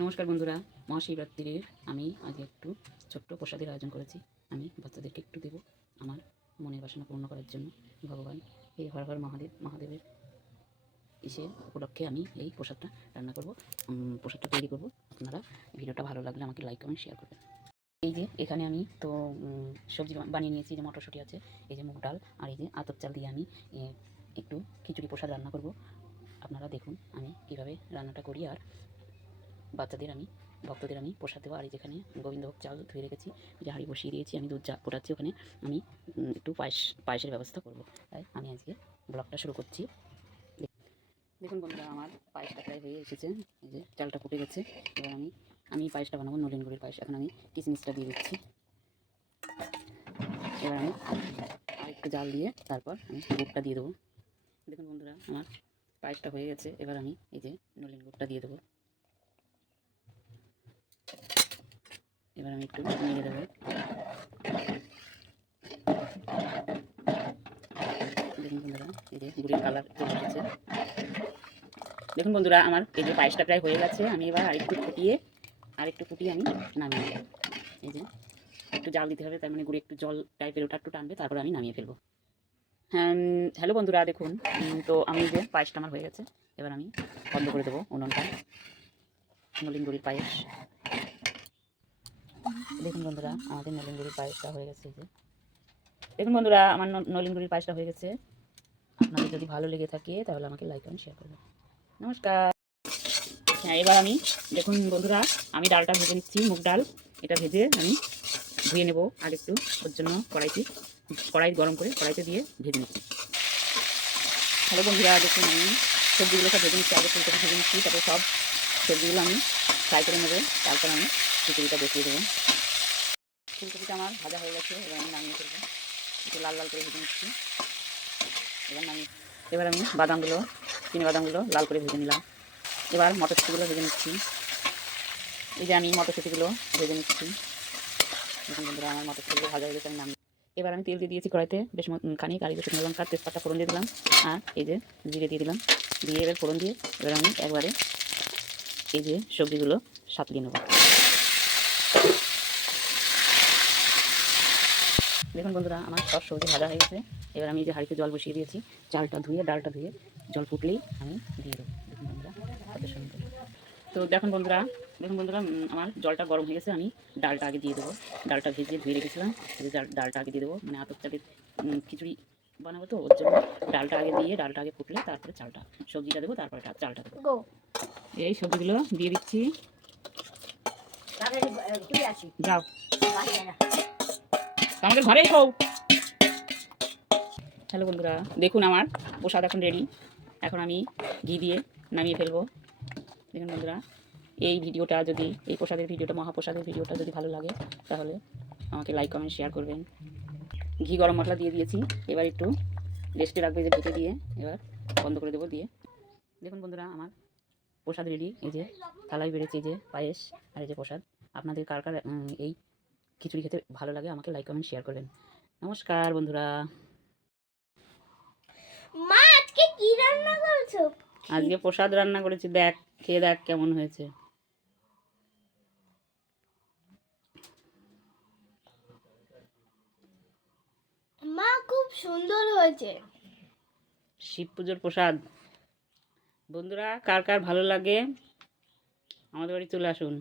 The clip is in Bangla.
নমস্কার বন্ধুরা, মহাশিবরাত্রির আমি আগে একটু ছোট্ট প্রসাদের আয়োজন করেছি। আমি বাচ্চাদেরকে একটু দেবো আমার মনের বাসনা পূর্ণ করার জন্য। ভগবান এই হর হর মহাদেবের উপলক্ষে আমি এই প্রসাদটা রান্না করব, প্রসাদটা তৈরি করব। আপনারা ভিডিওটা ভালো লাগলে আমাকে লাইক কমেন্ট শেয়ার করবেন। এই যে এখানে আমি তো সবজি বানিয়ে নিয়েছি, যে মটরশুঁটি আছে, এই যে মুগ ডাল, আর এই যে আতপ চাল দিয়ে আমি একটু খিচুড়ি প্রসাদ রান্না করব। আপনারা দেখুন আমি কিভাবে রান্নাটা করি, আর ভক্তদের আমি প্রসাদ দেবো। আর যেখানে গোবিন্দভোগ চাল ধুয়ে রেখেছি, যে হাঁড়ি বসিয়ে দিয়েছি, আমি দুধ চা ফোটাচ্ছি, ওখানে আমি একটু পায়েসের ব্যবস্থা করব। তাই আমি আজকে ব্লগটা শুরু করছি। দেখুন বন্ধুরা, আমার পায়েসটা প্রায় হয়ে এসেছে। এই যে চালটা ফুটে গেছে। এবার আমি পায়েসটা বানাবো, নলেন গুড়ের পায়েস। এখন আমি কিশমিশটা দিয়ে দিচ্ছি। এবার আমি আরেকটু জাল দিয়ে তারপর আমি গুড়টা দিয়ে দেবো। দেখুন বন্ধুরা, আমার পায়েসটা হয়ে গেছে। এবার আমি এই যে নলেন গুড়টা দিয়ে দেবো। এবার আমি একটু নেড়ে দেবো। দেখুন বন্ধুরা, এই যে গুড়ের কালার চলে এসেছে। দেখুন বন্ধুরা, আমার এই যে পায়েসটা প্রায় হয়ে গেছে। আমি এবার আরেকটু ফুটিয়ে আমি নামিয়ে দেবো। এই যে একটু জাল দিতে হবে, তার মানে গুড়ে একটু জল টাইপের ওটা একটু টানবে, তারপরে আমি নামিয়ে ফেলবো। হ্যাঁ, হ্যালো বন্ধুরা, দেখুন তো আমি যে পায়েসটা আমার হয়ে গেছে। এবার আমি বন্ধ করে দেবো উনুনটা। নলেন গুড়ির পায়েস। দেখুন বন্ধুরা, আমাদের নলেন গুড়ির পায়েসটা হয়ে গেছে। এই যে দেখুন বন্ধুরা, আমার নলেন গুড়ির পায়েসটা হয়ে গেছে। আপনাদের যদি ভালো লেগে থাকে তাহলে আমাকে লাইক কমেন্ট শেয়ার করবেন। নমস্কার। হ্যাঁ, এবার আমি দেখুন বন্ধুরা, আমি ডালটা ভেজে নিচ্ছি, মুগ ডাল। এটা ভেজে আমি ধুয়ে নেব আর একটু, ওর জন্য কড়াই গরম করে কড়াইতে দিয়ে ভেজে নিচ্ছি। হ্যালো বন্ধুরা, দেখুন আমি সবজিগুলো সব ভেজে নিচ্ছি। আগে ফুলকপি ভেজে নিচ্ছি, তারপরে সব সবজিগুলো আমি ফ্রাই করে নেবো। তারপর আমি খিচুড়িটা বসিয়ে দেবো। ফুলকপিটা আমার ভাজা হয়ে গেছে। এবার আমি নামিয়ে ফেলবো। একটু লাল লাল করে ভেজে নিচ্ছি। এবার আমি চিনি বাদামগুলো লাল করে ভেজে নিলাম। এবার মটরশুঁটিগুলো ভেজে নিচ্ছি। এই যে আমি মটরশুঁটিগুলো ভেজে নিচ্ছি। দেখুন বন্ধুরা, আমার মটরশুঁটিগুলো ভাজা হয়ে গেছে। এবার আমি তেল দিয়ে দিয়েছি কড়াইতে বেশ খানিক, আর এই যে শুকনো লঙ্কা তেজপাতা ফোড়ন দিয়ে দিলাম, আর এই যে জিরে দিয়ে দিলাম। দিয়ে এবার ফোড়ন দিয়ে এবার আমি একবারে এই যে সবজিগুলো সাঁতলিয়ে নেব। দেখুন বন্ধুরা, আমার সব সবজি ভাজা হয়ে গেছে। এবার আমি এই যে হাঁড়িতে জল বসিয়ে দিয়েছি। ডালটা ধুয়ে জল ফুটলেই আমি দিয়ে দেবো। দেখুন বন্ধুরা, কত সুন্দর। তো দেখুন বন্ধুরা, আমার জলটা গরম হয়ে গেছে। আমি ডালটা আগে দিয়ে দেবো। ডালটা ভেজে ধুয়ে রেখেছিলাম, এই যে ডালটা আগে দিয়ে দেবো। মানে আতপ চালের খিচুড়ি বানাবো, তো ওর জন্য ডালটা আগে ফুটলে তারপরে সবজিটা দেবো, তারপরে চালটা দেবো। এই সবজিগুলো দিয়ে দিচ্ছি। যাও, আমাদের ঘরেই খাও। হ্যালো বন্ধুরা, দেখুন আমার প্রসাদ এখন রেডি। এখন আমি ঘি দিয়ে নামিয়ে ফেলবো। দেখুন বন্ধুরা, এই মহাপ্রসাদের ভিডিওটা যদি ভালো লাগে তাহলে আমাকে লাইক কমেন্ট শেয়ার করবেন। ঘি গরম মশলা দিয়ে দিয়েছি। এবার একটু রেস্টে রাখবে, যে ঢেকে দিয়ে এবার বন্ধ করে দেবো। দিয়ে দেখুন বন্ধুরা, আমার প্রসাদ রেডি। এই যে থালায় বেড়েছে, এই যে পায়েস, আর এই যে প্রসাদ। আপনাদের কার কার এই খিচুড়ি খেতে ভালো লাগে আমাকে লাইক কমেন্ট শেয়ার করবেন। নমস্কার বন্ধুরা। মা আজকে কি রান্না করেছো? আজকে প্রসাদ রান্না করেছি, দেখ, খেয়ে দেখ কেমন হয়েছে। মা খুব সুন্দর হয়েছে। শিব পুজোর প্রসাদ। বন্ধুরা, কার কার ভালো লাগে আমাদের বাড়ি চলে আসুন।